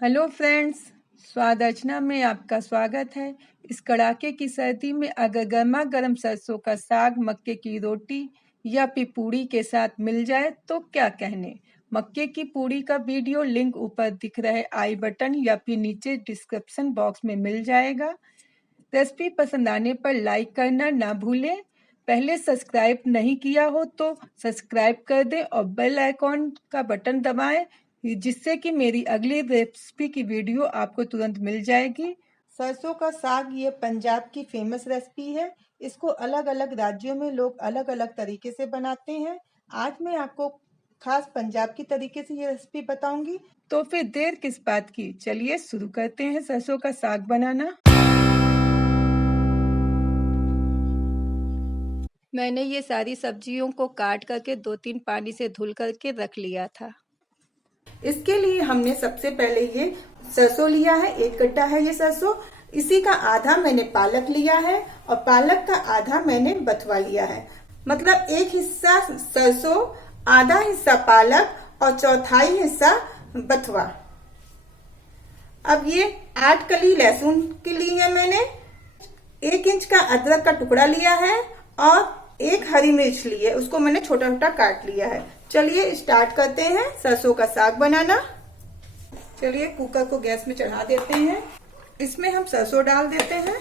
Hello friends, स्वाद अर्चना में आपका स्वागत है। इस कड़ाके की सर्दी में अगर गर्मा गर्म सरसों का साग मक्के की रोटी या फिर पूड़ी के साथ मिल जाए तो क्या कहने। मक्के की पूड़ी का वीडियो लिंक ऊपर दिख रहे आई बटन या फिर नीचे डिस्क्रिप्शन बॉक्स में मिल जाएगा। रेसिपी पसंद आने पर लाइक करना ना भूलें। पहले सब्सक्राइब नहीं किया हो तो सब्सक्राइब कर दें और बेल आइकॉन का बटन दबाएं, जिससे कि मेरी अगली रेसिपी की वीडियो आपको तुरंत मिल जाएगी। सरसों का साग ये पंजाब की फेमस रेसिपी है। इसको अलग अलग राज्यों में लोग अलग अलग तरीके से बनाते हैं। आज मैं आपको खास पंजाब की तरीके से ये रेसिपी बताऊंगी। तो फिर देर किस बात की, चलिए शुरू करते हैं सरसों का साग बनाना। मैंने ये सारी सब्जियों को काट करके 2-3 पानी से धुल करके रख लिया था। इसके लिए हमने सबसे पहले ये सरसों लिया है, 1 गड्ढा है ये सरसों। इसी का आधा मैंने पालक लिया है और पालक का आधा मैंने बथुआ लिया है। मतलब 1 हिस्सा सरसों, आधा हिस्सा पालक और चौथाई हिस्सा बथुआ। अब ये 8 कली लहसुन की ली है मैंने, 1 इंच का अदरक का टुकड़ा लिया है और 1 हरी मिर्च ली है, उसको मैंने छोटा छोटा काट लिया है। चलिए स्टार्ट करते हैं सरसों का साग बनाना। चलिए कुकर को गैस में चढ़ा देते हैं। इसमें हम सरसों डाल देते हैं।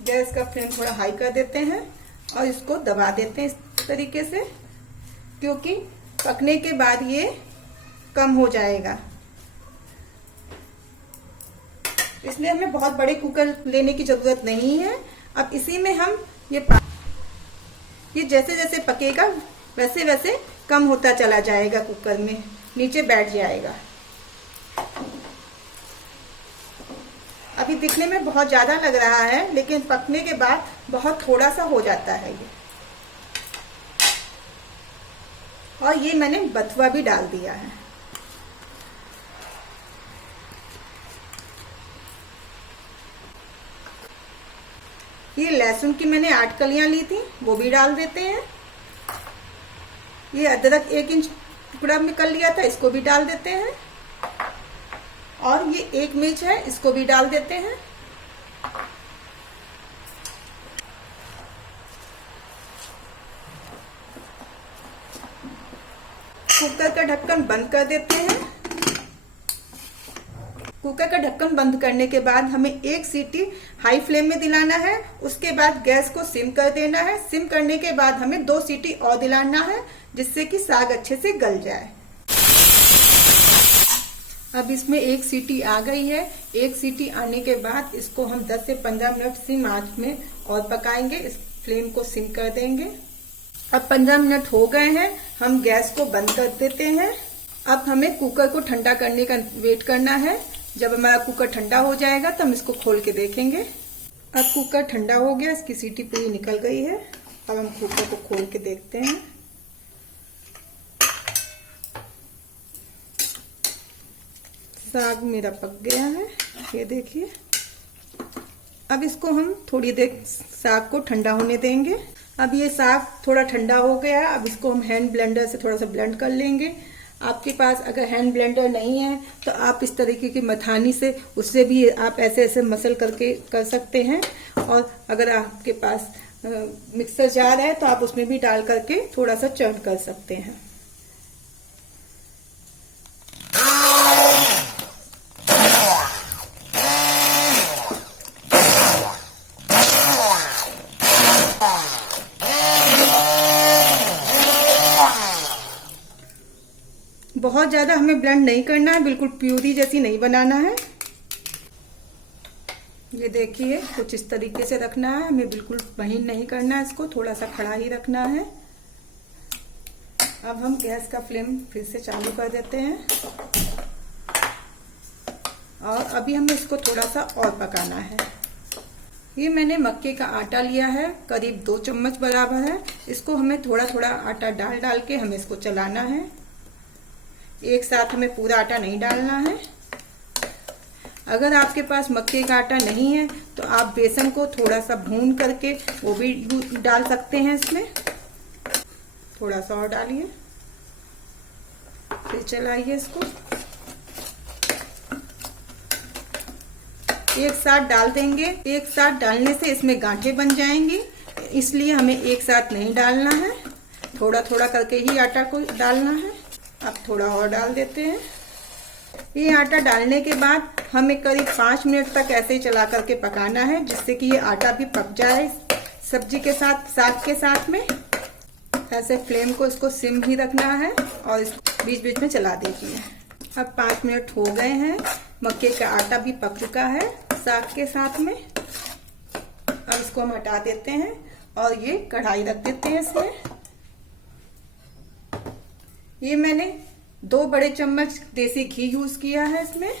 गैस का फ्लेम थोड़ा हाई कर देते हैं और इसको दबा देते हैं इस तरीके से, क्योंकि पकने के बाद ये कम हो जाएगा। इसलिए हमें बहुत बड़े कुकर लेने की जरूरत नहीं है। अब इसी में हम ये जैसे जैसे पकेगा वैसे वैसे कम होता चला जाएगा, कुकर में नीचे बैठ जाएगा। अभी दिखने में बहुत ज्यादा लग रहा है, लेकिन पकने के बाद बहुत थोड़ा सा हो जाता है ये। और ये मैंने बथुआ भी डाल दिया है। ये लहसुन की मैंने 8 कलियां ली थी, वो भी डाल देते हैं। ये अदरक 1 इंच टुकड़ा में कर लिया था, इसको भी डाल देते हैं। और ये 1 मिर्च है, इसको भी डाल देते हैं। कुकर का ढक्कन बंद कर देते हैं। कुकर का ढक्कन बंद करने के बाद हमें 1 सीटी हाई फ्लेम में दिलाना है। उसके बाद गैस को सिम कर देना है। सिम करने के बाद हमें 2 सीटी और दिलाना है, जिससे कि साग अच्छे से गल जाए। अब इसमें 1 सीटी आ गई है। 1 सीटी आने के बाद इसको हम 10 से 15 मिनट सिम आंच में और पकाएंगे। इस फ्लेम को सिम कर देंगे। अब 15 मिनट हो गए हैं, हम गैस को बंद कर देते हैं। अब हमें कुकर को ठंडा करने का वेट करना है। जब हमारा कुकर ठंडा हो जाएगा तो हम इसको खोल के देखेंगे। अब कुकर ठंडा हो गया, इसकी सीटी पूरी निकल गई है। अब हम कुकर को खोल के देखते हैं। साग मेरा पक गया है, ये देखिए। अब इसको हम थोड़ी देर साग को ठंडा होने देंगे। अब ये साग थोड़ा ठंडा हो गया है। अब इसको हम हैंड ब्लेंडर से थोड़ा सा ब्लेंड कर लेंगे। आपके पास अगर हैंड ब्लेंडर नहीं है तो आप इस तरीके की मथानी से उससे भी आप ऐसे ऐसे मसल करके कर सकते हैं। और अगर आपके पास मिक्सर जार है तो आप उसमें भी डाल करके थोड़ा सा चर्न कर सकते हैं। बहुत ज्यादा हमें ब्लेंड नहीं करना है, बिल्कुल प्यूरी जैसी नहीं बनाना है। ये देखिए, कुछ इस तरीके से रखना है, हमें बिल्कुल महीन नहीं करना है, इसको थोड़ा सा खड़ा ही रखना है। अब हम गैस का फ्लेम फिर से चालू कर देते हैं और अभी हमें इसको थोड़ा सा और पकाना है। ये मैंने मक्के का आटा लिया है, करीब 2 चम्मच बराबर है। इसको हमें थोड़ा थोड़ा आटा डाल डाल के हमें इसको चलाना है। एक साथ हमें पूरा आटा नहीं डालना है। अगर आपके पास मक्के का आटा नहीं है तो आप बेसन को थोड़ा सा भून करके वो भी डाल सकते हैं। इसमें थोड़ा सा और डालिए, फिर चलाइए इसको। एक साथ डाल देंगे। एक साथ डालने से इसमें गांठें बन जाएंगी, इसलिए हमें एक साथ नहीं डालना है, थोड़ा थोड़ा करके ही आटा को डालना है। अब थोड़ा और डाल देते हैं। ये आटा डालने के बाद हमें करीब 5 मिनट तक ऐसे ही चला करके पकाना है, जिससे कि ये आटा भी पक जाए सब्जी के साथ, साग के साथ में। ऐसे फ्लेम को इसको सिम ही रखना है और इसको बीच बीच में चला दीजिए। अब 5 मिनट हो गए हैं, मक्के का आटा भी पक चुका है साग के साथ में। अब इसको हम हटा देते हैं और ये कढ़ाई रख देते हैं इसमें। ये मैंने 2 बड़े चम्मच देसी घी यूज किया है इसमें।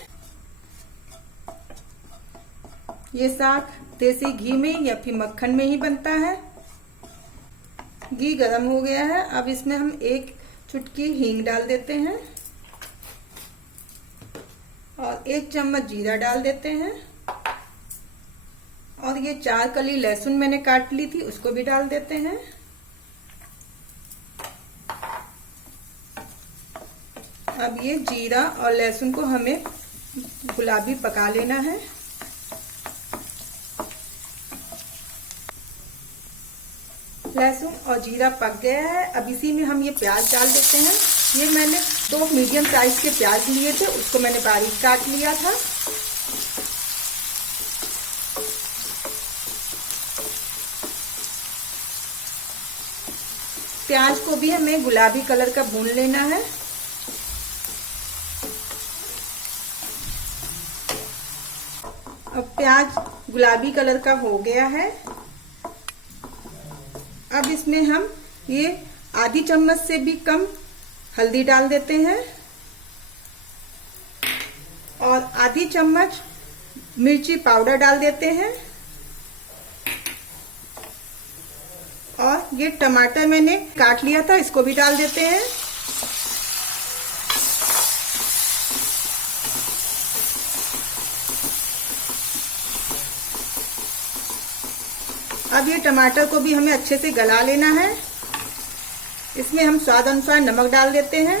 ये साग देसी घी में या फिर मक्खन में ही बनता है। घी गरम हो गया है, अब इसमें हम 1 चुटकी हींग डाल देते हैं और 1 चम्मच जीरा डाल देते हैं और ये 4 कली लहसुन मैंने काट ली थी, उसको भी डाल देते हैं। अब ये जीरा और लहसुन को हमें गुलाबी पका लेना है। लहसुन और जीरा पक गया है, अब इसी में हम ये प्याज डाल देते हैं। ये मैंने 2 मीडियम साइज के प्याज लिए थे, उसको मैंने बारीक काट लिया था। प्याज को भी हमें गुलाबी कलर का भून लेना है। अब प्याज गुलाबी कलर का हो गया है। अब इसमें हम ये आधी चम्मच से भी कम हल्दी डाल देते हैं और आधी चम्मच मिर्ची पाउडर डाल देते हैं। और ये टमाटर मैंने काट लिया था, इसको भी डाल देते हैं। अब ये टमाटर को भी हमें अच्छे से गला लेना है। इसमें हम स्वाद अनुसार नमक डाल देते हैं।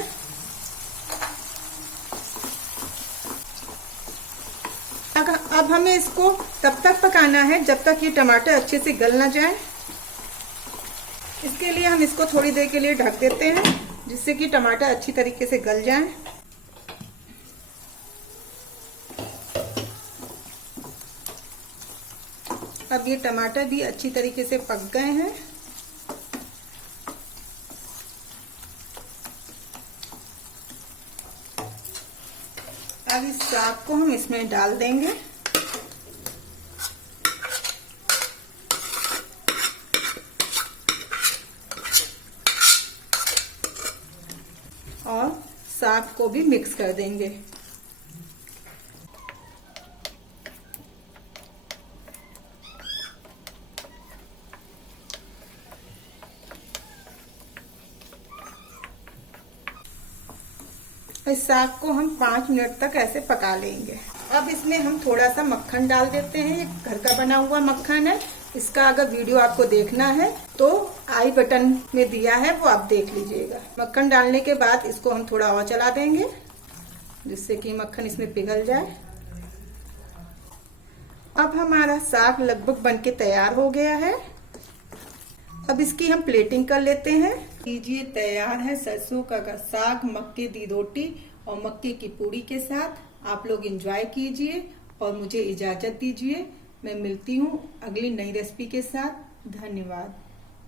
अब हमें इसको तब तक पकाना है जब तक ये टमाटर अच्छे से गल ना जाए। इसके लिए हम इसको थोड़ी देर के लिए ढक देते हैं, जिससे कि टमाटर अच्छी तरीके से गल जाए। अब ये टमाटर भी अच्छी तरीके से पक गए हैं। अब इस साग को हम इसमें डाल देंगे और साग को भी मिक्स कर देंगे। इस साग को हम 5 मिनट तक ऐसे पका लेंगे। अब इसमें हम थोड़ा सा मक्खन डाल देते हैं। ये घर का बना हुआ मक्खन है। इसका अगर वीडियो आपको देखना है तो आई बटन में दिया है, वो आप देख लीजिएगा। मक्खन डालने के बाद इसको हम थोड़ा और चला देंगे, जिससे कि मक्खन इसमें पिघल जाए। अब हमारा साग लगभग बनके तैयार हो गया है। अब इसकी हम प्लेटिंग कर लेते हैं। लीजिए, तैयार है सरसों का साग मक्के दी रोटी और मक्के की पूरी के साथ। आप लोग एंजॉय कीजिए और मुझे इजाजत दीजिए। मैं मिलती हूँ अगली नई रेसिपी के साथ। धन्यवाद।